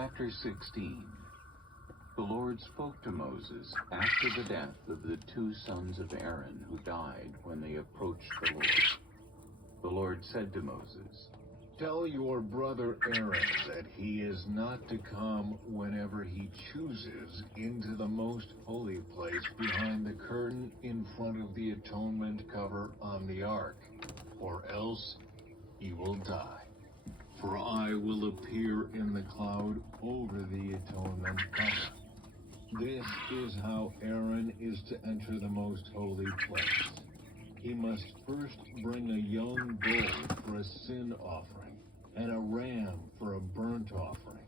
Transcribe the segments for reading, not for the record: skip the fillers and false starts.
Chapter 16. The Lord spoke to Moses after the death of the two sons of Aaron who died when they approached the Lord. The Lord said to Moses, "Tell your brother Aaron that he is not to come whenever he chooses into the most holy place behind the curtain in front of the atonement cover on the ark, or else he will die. For I will appear in the cloud over the atonement cover. This is how Aaron is to enter the most holy place. He must first bring a young bull for a sin offering and a ram for a burnt offering.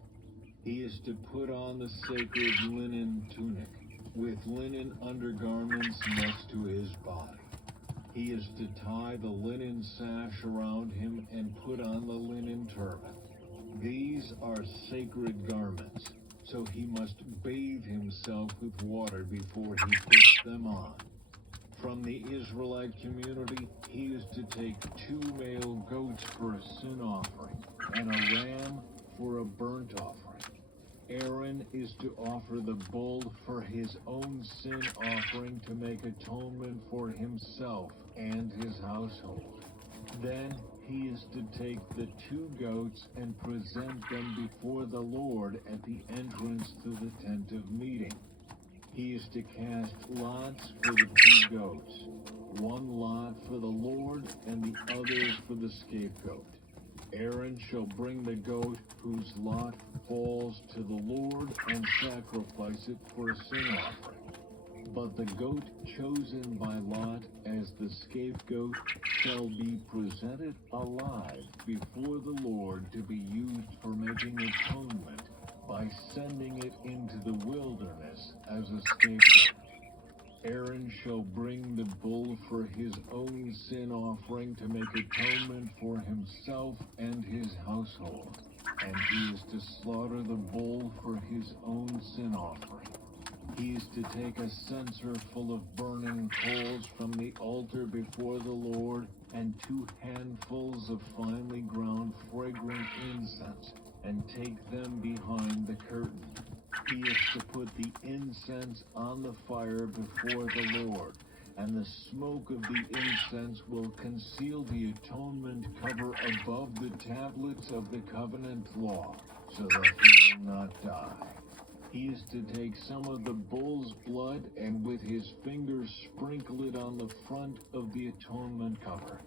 He is to put on the sacred linen tunic with linen undergarments next to his body. He is to tie the linen sash around him and put on the linen turban. These are sacred garments, so he must bathe himself with water before he puts them on. From the Israelite community, he is to take 2 male goats for a sin offering and a ram for a burnt offering. Aaron is to offer the bull for his own sin offering to make atonement for himself and his household. Then he is to take the 2 goats and present them before the Lord at the entrance to the tent of meeting. He is to cast lots for the 2 goats, 1 lot for the Lord and the other for the scapegoat. Aaron shall bring the goat whose lot falls to the Lord and sacrifice it for a sin offering. But the goat chosen by Lot as the scapegoat shall be presented alive before the Lord to be used for making atonement by sending it into the wilderness as a scapegoat. Aaron shall bring the bull for his own sin offering to make atonement for himself and his household, and he is to slaughter the bull for his own sin offering. He is to take a censer full of burning coals from the altar before the Lord and 2 handfuls of finely ground fragrant incense and take them behind the curtain. He is to put the incense on the fire before the Lord, and the smoke of the incense will conceal the atonement cover above the tablets of the covenant law, so that he will not die. He is to take some of the bull's blood and with his fingers sprinkle it on the front of the atonement cover.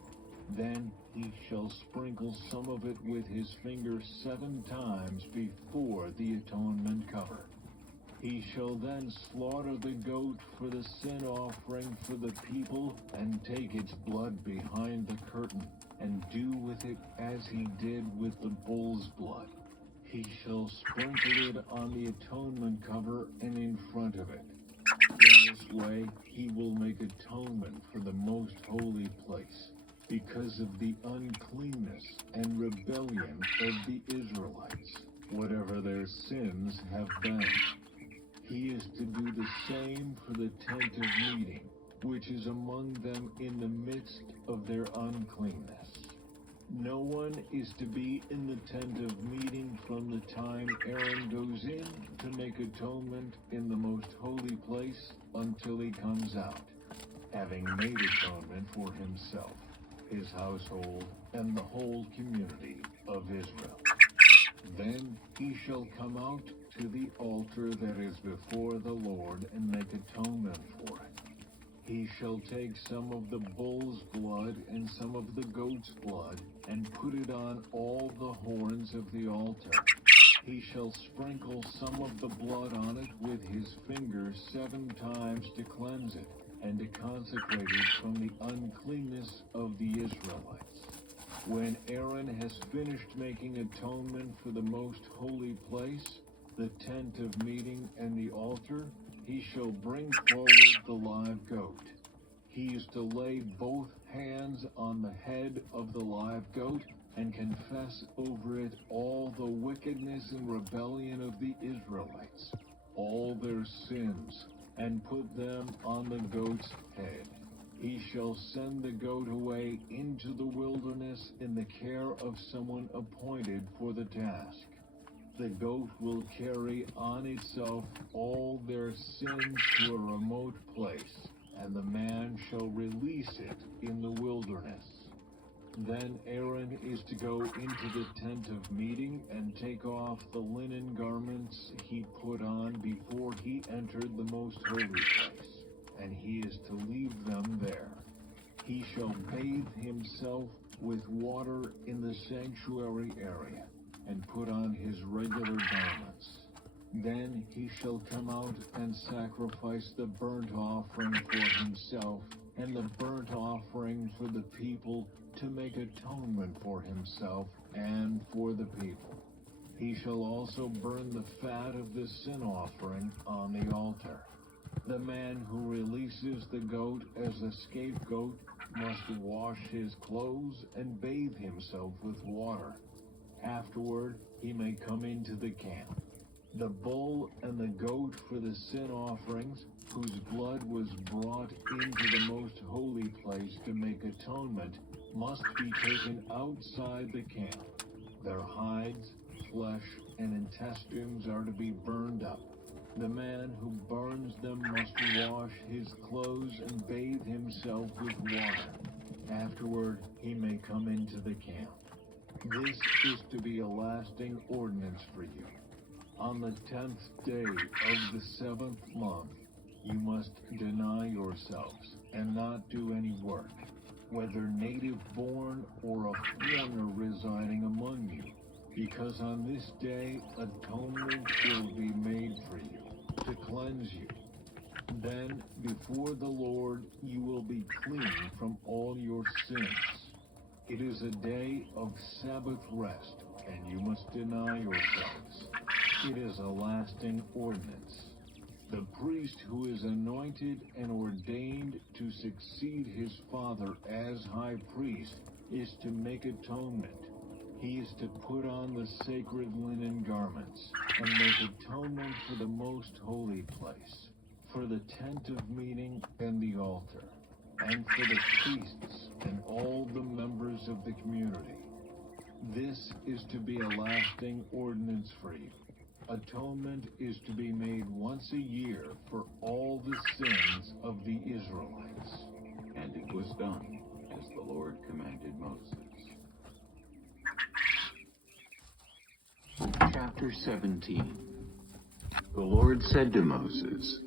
Then he shall sprinkle some of it with his finger 7 times before the atonement cover. He shall then slaughter the goat for the sin offering for the people and take its blood behind the curtain and do with it as he did with the bull's blood. He shall sprinkle it on the atonement cover and in front of it. In this way, he will make atonement for the most holy place, because of the uncleanness and rebellion of the Israelites, whatever their sins have been. He is to do the same for the tent of meeting, which is among them in the midst of their uncleanness. No one is to be in the tent of meeting from the time Aaron goes in to make atonement in the most holy place until he comes out, having made atonement for himself, his household, and the whole community of Israel. Then he shall come out to the altar that is before the Lord and make atonement for it. He shall take some of the bull's blood and some of the goat's blood and put it on all the horns of the altar. He shall sprinkle some of the blood on it with his fingers 7 times to cleanse it and to consecrate it from the uncleanness of the Israelites. When Aaron has finished making atonement for the most holy place, the tent of meeting and the altar, he shall bring forward the live goat. He is to lay both hands on the head of the live goat and confess over it all the wickedness and rebellion of the Israelites, all their sins, and put them on the goat's head. He shall send the goat away into the wilderness in the care of someone appointed for the task. The goat will carry on itself all their sins to a remote place, and the man shall release it in the wilderness. Then Aaron is to go into the tent of meeting and take off the linen garments he put on before he entered the most holy place, and he is to leave them there. He shall bathe himself with water in the sanctuary area, and put on his regular garments. Then he shall come out and sacrifice the burnt offering for himself and the burnt offering for the people, to make atonement for himself and for the people. He shall also burn the fat of the sin offering on the altar. The man who releases the goat as a scapegoat must wash his clothes and bathe himself with water. Afterward, he may come into the camp. The bull and the goat for the sin offerings, whose blood was brought into the most holy place to make atonement, must be taken outside the camp. Their hides, flesh, and intestines are to be burned up. The man who burns them must wash his clothes and bathe himself with water. Afterward, he may come into the camp. This is to be a lasting ordinance for you. On the 10th day of the 7th month, you must deny yourselves and not do any work, whether native born or a foreigner residing among you, because on this day atonement will be made for you, to cleanse you. Then before the Lord you will be clean from all your sins. It is a day of Sabbath rest, and you must deny yourselves. It is a lasting ordinance. The priest who is anointed and ordained to succeed his father as high priest is to make atonement. He is to put on the sacred linen garments and make atonement for the most holy place, for the tent of meeting and the altar, and for the priests and all the members of the community. This is to be a lasting ordinance for you. Atonement is to be made once a year for all the sins of the Israelites. And it was done as the Lord commanded Moses. Chapter 17. The Lord said to Moses,